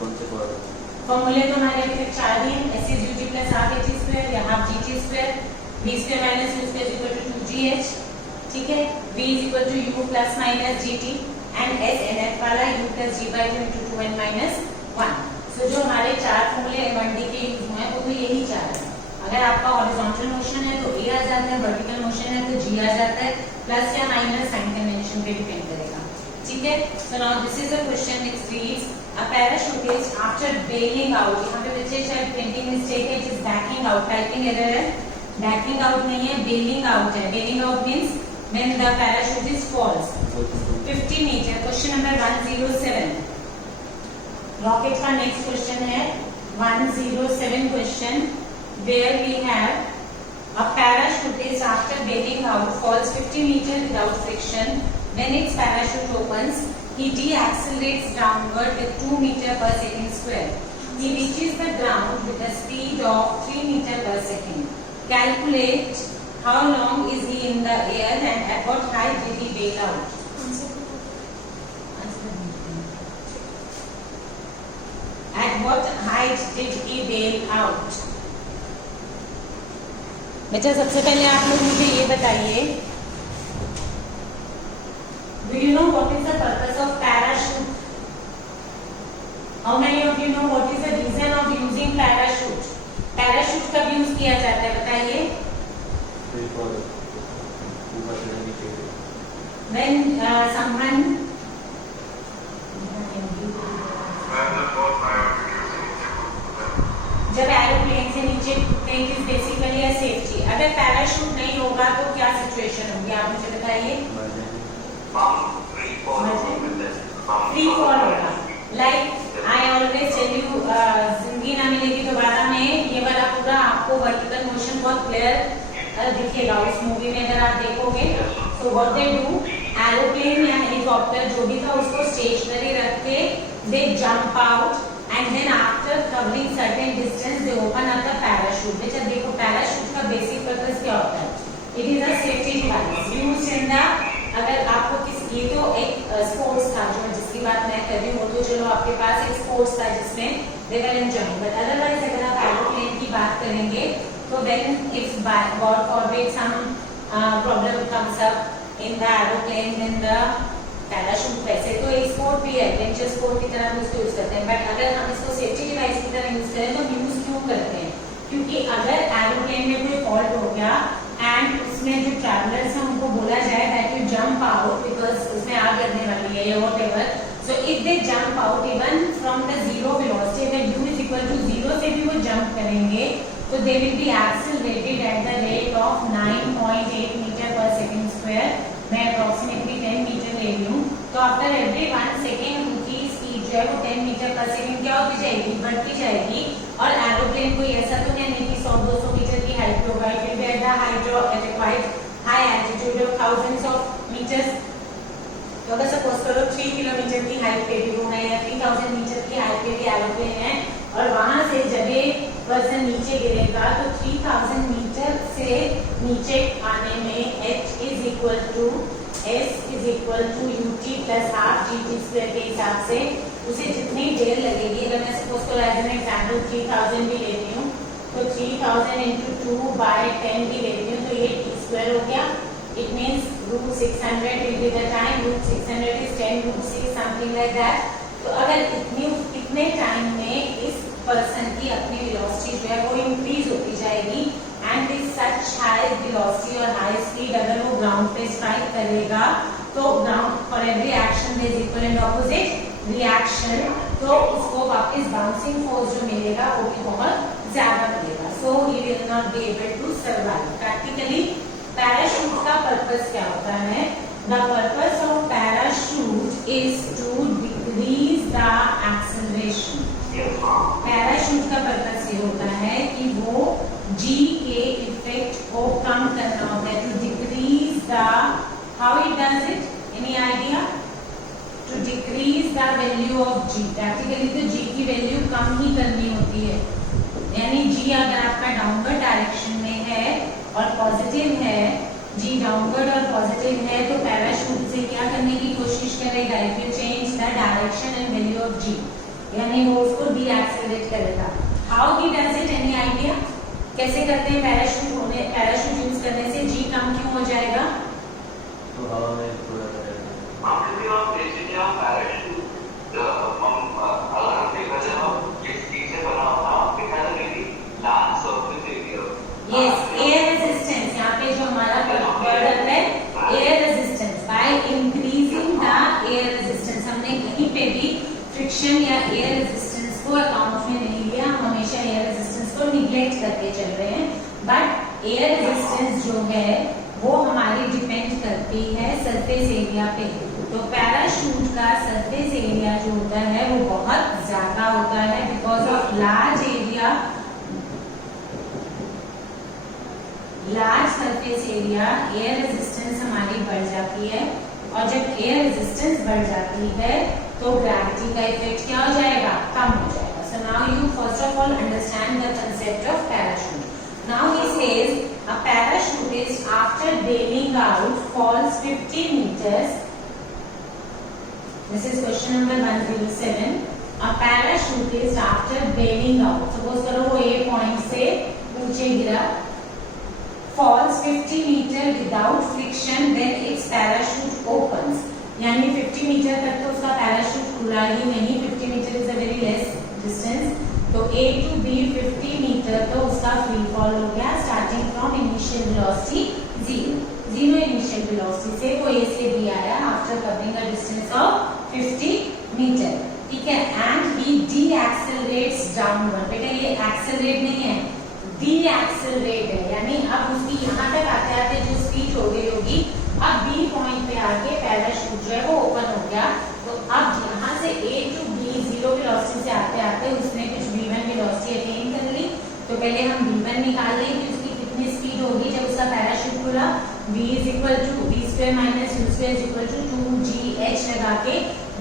कौन से फॉर्मूले? फॉर्मूले तो हमारे अभी तक 4 दिए, s is ut plus half h square या half gt square, v square minus u square is equal to 2gh, ठीक है, v is equal to u plus minus gt and s n f वाला u plus g by 2 into 2n minus 1. सो जो हमारे 4 फॉर्मूले m1d के use हुए हैं वो तो यही 4 है. अगर आपका हॉरिजॉन्टल मोशन है तो a आ जाता है, वर्टिकल मोशन है तो g आ जाता है, प्लस या माइनस साइन कन्वेंशन पे डिपेंड करेगा, ठीक है. So now this is a question which reads a parachutist after bailing out, यहाँ पे बच्चे शायद प्रिंटिंग मिस्टेक है, जिस बैकिंग आउट, टाइपिंग एरर है, बैकिंग आउट नहीं है, बेलिंग आउट है. बेलिंग out means when the parachutist falls 50 meter. Question number 107 rocket का नेक्स्ट क्वेश्चन है 107 question, where we have a parachutist after bailing out falls 50 meter without friction. When its parachute opens, he deaccelerates downward with 2 meter per second square. He reaches the ground with a speed of 3 meter per second. Calculate how long is he in the air and at what height did he bail out? At what height did he bail out? बच्चा सबसे पहले आप लोग मुझे ये बताइए, do you know what is the purpose of parachute? How many of you know what is the reason of using parachute? Parachute कब use किया जाता है बताइए? When someone जब एरोप्लेन से नीचे कूदते हैं, it is basically a safety. अगर पैराशूट नहीं होगा तो क्या सिचुएशन होगी आप मुझे बताइए? फ्री फॉल होगा. Like I always tell you, जिंदगी ना मिलेगी दोबारा में ये वाला पूरा आपको वर्टिकल मोशन बहुत क्लियर दिखेगा उस मूवी में अगर आप देखोगे. So what they do, aeroplane या हेलीकॉप्टर जो भी था उसको स्टेशनरी रख के they jump out and then after covering certain distance they open up the parachute. बेटा देखो पैराशूट का बेसिक पर्पस क्या होता है? It is a safety device used in the, अगर आपको किस, ये तो एक स्पोर्ट्स था जो जिसकी बात मैं कर रही हूँ, वो तो चलो आपके पास एक स्पोर्ट्स था जिसमें they were enjoying, but otherwise अगर आप एरोप्लेन की बात करेंगे तो when if God forbid some problem comes up in the aeroplane, then the parachute वैसे तो एक स्पोर्ट भी है, एडवेंचर स्पोर्ट की तरह हम इसको यूज करते हैं, बट अगर हम इसको सेफ्टी डिवाइस की तरह यूज करें तो यूज क्यों करते हैं? क्योंकि अगर एरोप्लेन में कोई फॉल्ट हो गया एंड उसमें जो ट्रैवलर्स हैं उनको बोला जाए that you jump out because उसमें आग लगने वाली है या whatever, so if they jump out even from the zero velocity, अगर u इज इक्वल टू 0 से भी वो जंप करेंगे तो they will be accelerated at the rate of 9.8 meter per second square. मैं अप्रोक्सीमेटली 10 मीटर ले रही हूँ, तो आफ्टर एवरी 1 सेकेंड उनकी स्पीड जो है वो 10 मीटर पर सेकेंड क्या होती जाएगी? बढ़ती जाएगी. और एरोप्लेन कोई ऐसा तो नहीं कि 100-200 मीटर की हाइट पे होगा, it will be at the height of quite high altitude of thousands of meters. तो अगर सपोज करो 3 किलोमीटर की हाइट पे भी वो है या 3000 मीटर की हाइट पे भी एरोप्लेन है और वहां से जब पर्सन नीचे गिरेगा तो 3000 मीटर से नीचे आने में h is equal to s is equal to ut plus half gt square के हिसाब से उसे जितनी देर लगेगी, अगर मैं सपोज करो एज एन एग्जांपल 3000 भी लेती हूँ तो 3000 into 2/10 भी लेती हूँ तो ये t स्क्वायर हो गया. It means √600 will be the time. √600 is 10√6 something like that. तो अगर इतने टाइम में इस पर्सन की अपनी वेलोसिटी जो है वो इंक्रीज होती जाएगी and with such high velocity और हाई स्पीड अगर वो ग्राउंड पे स्ट्राइक करेगा तो ground for every action there is equal and opposite reaction, तो उसको वापस बाउंसिंग फोर्स जो मिलेगा वो भी बहुत ज्यादा मिलेगा. So he will not be able to survive. Practically parachute का पर्पस क्या होता है? The purpose of parachute is to decrease the acceleration. Parachute का पर्पस ये होता है कि वो g के इफेक्ट को कम करना होता है, to decrease the, how it does it, any idea? To decrease the value of g. Practically तो g की वैल्यू कम ही करनी होती है, यानी g अगर आपका डाउनवर्ड डायरेक्शन में है और पॉजिटिव है, g डाउनवर्ड और पॉजिटिव है तो पैराशूट से क्या करने की कोशिश करेगा? If you change the direction and value of g, यानी वो उसको डी एक्सेलरेट करेगा। How he does it, any idea कैसे करते हैं? पैराशूट यूज करने से जी कम क्यों हो जाएगा? तो हवा में थोड़ा करेगा। आपने आप बेसिकली आप पैराशूट अगर आप देखा जाए आप किस चीज से बना होता है, आप दिखा देंगे land surface area. Yes, air resistance. यहाँ पे जो हमारा वर्ड आता है air resistance, by increasing the air resistance. हमने कहीं पे भी फ्रिक्शन या एयर रेजिस्टेंस को अकाउंट में नहीं लिया, हम हमेशा एयर रेजिस्टेंस को निग्लेक्ट करके चल रहे हैं। बट एयर रेजिस्टेंस जो है वो हमारी डिपेंड करती है सरफेस एरिया पे। तो पैराशूट का सरफेस एरिया जो होता है वो बहुत ज्यादा होता है, because of large area, large surface area, air resistance हमारी बढ़ जाती है। और जब एयर रेजिस्टेंस बढ़ जाती है तो ग्रेविटी का इफेक्ट क्या हो जाएगा? कम हो जाएगा। So now you first of all understand the concept of parachute. Now he says a parachutist after bailing out falls 50 meters. This is question number 107. A parachutist after bailing out, suppose करो वो A point से नीचे गिरा, falls 50 meter without friction when its parachute opens. यानी 50 metre तक तो उसका parachute खुला ही नहीं, 50 meter is a very less distance. तो A to B 50 मीटर तो उसका फ्री फॉल हो गया, starting from initial velocity 0 initial velocity से वो A से B आया after covering a distance of 50 meter, ठीक है। And he decelerates downward. बेटा ये एक्सेलरेट नहीं है, डी एक्सेलरेट है, यानी अब उसकी यहाँ तक आते आते जो स्पीड हो गई होगी, अब B पॉइंट पे आके पैराशूट जो है वो ओपन हो गया। तो अब यहाँ से A to B 0 वेलोसिटी से आते आते उसने कुछ V1 वेलोसिटी अटेन कर ली। तो पहले हम V1 निकाल लें कि उसकी कितनी स्पीड होगी जब उसका पैराशूट खुला। V is equal to v² minus u² is equal to 2gh लगा के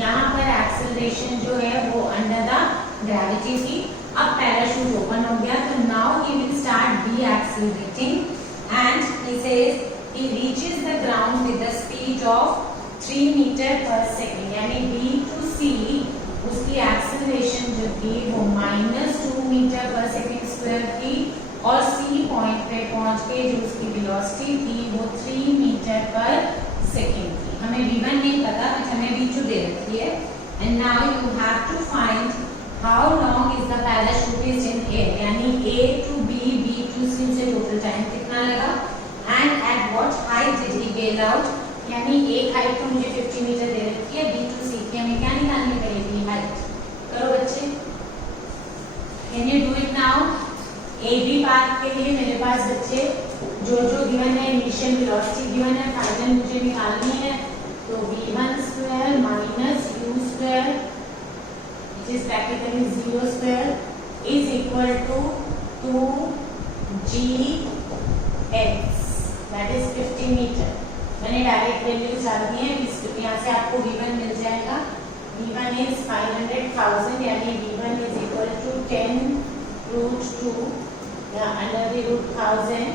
यहाँ पर एक्सेलरेशन जो है वो अंडर द ग्रेविटी थी। अब पैराशूट ओपन हो गया, तो now he will start D accelerating and he says he reaches the ground with the speed of 3 meter per second, यानी B to C उसकी एक्सेलरेशन जो थी वो -2 मीटर पर सेकंड स्क्वायर थी, और C पॉइंट पे पहुंच के जो उसकी वेलोसिटी थी वो 3 मीटर पर सेकंड थी। हमें V1 नहीं पता, बट हमें V2 दे रखी है। And now you have to find how long is the parachutist in air, यानी A to B, B to C से टोटल टाइम कितना लगा, and at what height did he bail out, यानी एक हाइट तो मुझे 50 मीटर दे रखी है, B to C की हमें क्या निकालनी पड़ेगी? हाइट। करो बच्चे, can you do it now? AB path के लिए मेरे पास बच्चे जो गिवन है, इनिशियल वेलोसिटी गिवन है, फाइनल मुझे निकालनी है। तो v1 square minus u² which is practically 0 square is equal to 2gh, that is 50 meter. मैंने डायरेक्ट वैल्यूज डाल दी है, यहाँ से आपको v1 मिल जाएगा। v1 is 500,000, यानी v1 is equal to 10 root 2 या under the root 1000,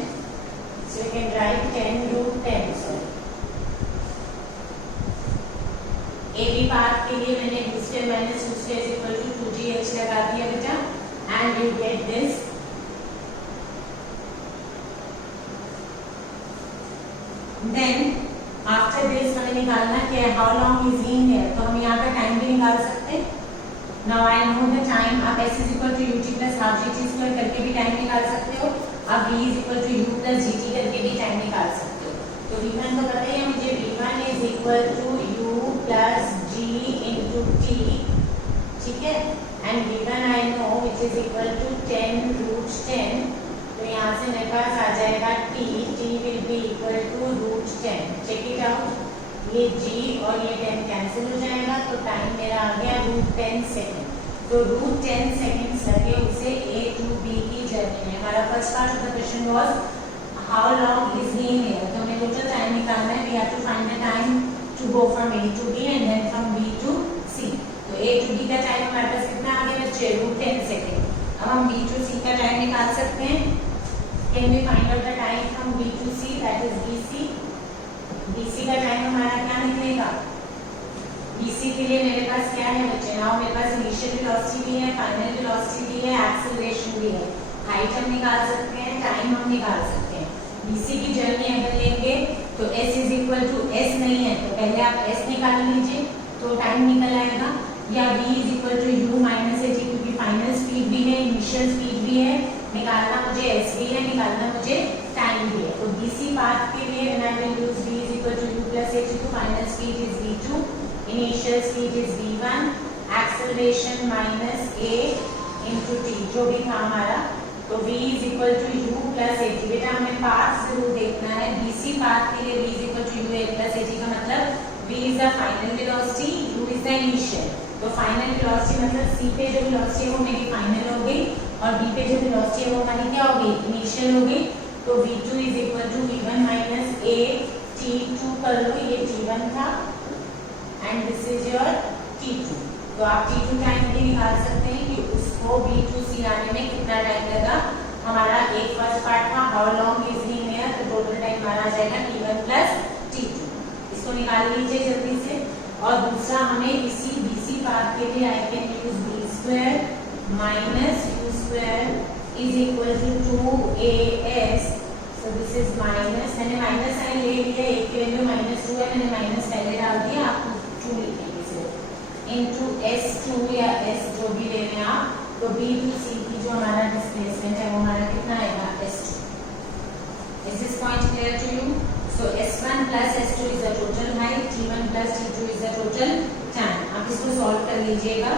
so you can write 10 root 10। sorry, AB part के लिए मैंने v² minus u² is equal to 2gh लगा दिया बेटा, and you get this। Then after this हमें निकालना क्या है, how long is in here, तो हम यहाँ का टाइम भी निकाल सकते हैं। Now I know the time, आप s is equal to ut plus half gt square करके भी टाइम निकाल सकते हो, आप v is equal to u plus gt करके भी टाइम निकाल सकते हो। तो v1 तो पता ही है मुझे, v1 is equal to u plus g into t, ठीक है, and v1 I know which is equal to 10 root 10, तो यहाँ से मेरे पास आ जाएगा t will be equal to root 10। check it out, ये g और ये 10 कैंसिल हो जाएगा, तो टाइम मेरा आ गया root 10 सेकेंड। तो root 10 सेकेंड्स लगे उसे A to B की जर्नी में। हमारा first part of the question was how long is he here, तो हमें टोटल टाइम निकालना है। We have to find the time to go from A to B and then from B to C। तो A to B का time हमारे पास कितना आ गया बच्चे, root 10 सेकेंड। अब हम B to C का टाइम निकाल सकते हैं। Can we find out the time from B to C, that is BC? BC का टाइम हमारा क्या निकलेगा, BC के लिए मेरे पास क्या है बच्चे, नाउ मेरे पास इनिशियल वेलोसिटी भी है, फाइनल वेलोसिटी भी है, एक्सेलरेशन भी है, हाइट हम निकाल सकते हैं, टाइम हम निकाल सकते हैं। BC की जर्नी अगर लेंगे तो S is equal to S नहीं है तो पहले आप S निकाल लीजिए तो टाइम निकल आएगा, या V is equal to U minus AG, क्योंकि फाइनल स्पीड भी है, इनिशियल स्पीड भी है, निकालना मुझे S भी है, निकालना मुझे टाइम भी है। तो BC पाथ के लिए when I will use V is equal to U plus AG, तो final speed is V2, initial speed is V1, acceleration minus A into T जो भी था हमारा, तो V is equal to U plus AG। बेटा हमें path जरूर देखना है, BC पाथ के लिए V is equal to U plus AG का मतलब V is the final velocity, U is the initial. तो फाइनल वेलोसिटी मतलब C पे जो वेलोसिटी है वो मेरी फाइनल हो गई और B पे जो वेलोसिटी है वो हमारी क्या हो गई, इनिशियल हो गई। तो V2 is equal to V1 minus A T2 कर लो, ये T1 था and this is your T2। तो आप T2 टाइम भी निकाल सकते हैं कि उसको B2C आने में कितना टाइम लगा। हमारा एक फर्स्ट पार्ट था how long is he here, तो टोटल टाइम हमारा आ जाएगा T1 प्लस T2, इसको निकाल लीजिए जल्दी से। और दूसरा हमें इसी BC पाथ के लिए I can use B square minus U square is equal to 2AS। So this is minus, मैंने माइनस साइन ले लिया, एक की वैल्यू -2 है, मैंने माइनस पहले डाल दिया, आप 2 लिखेंगे इसे इनटू S2 या S जो भी ले रहे हैं आप। तो B2C की जो हमारा डिस्प्लेसमेंट है वो हमारा कितना आएगा, S2। Is this point clear to you? So S1 plus S2 is the total height, T1 plus T2 is the total time। आप इसको सॉल्व कर लीजिएगा।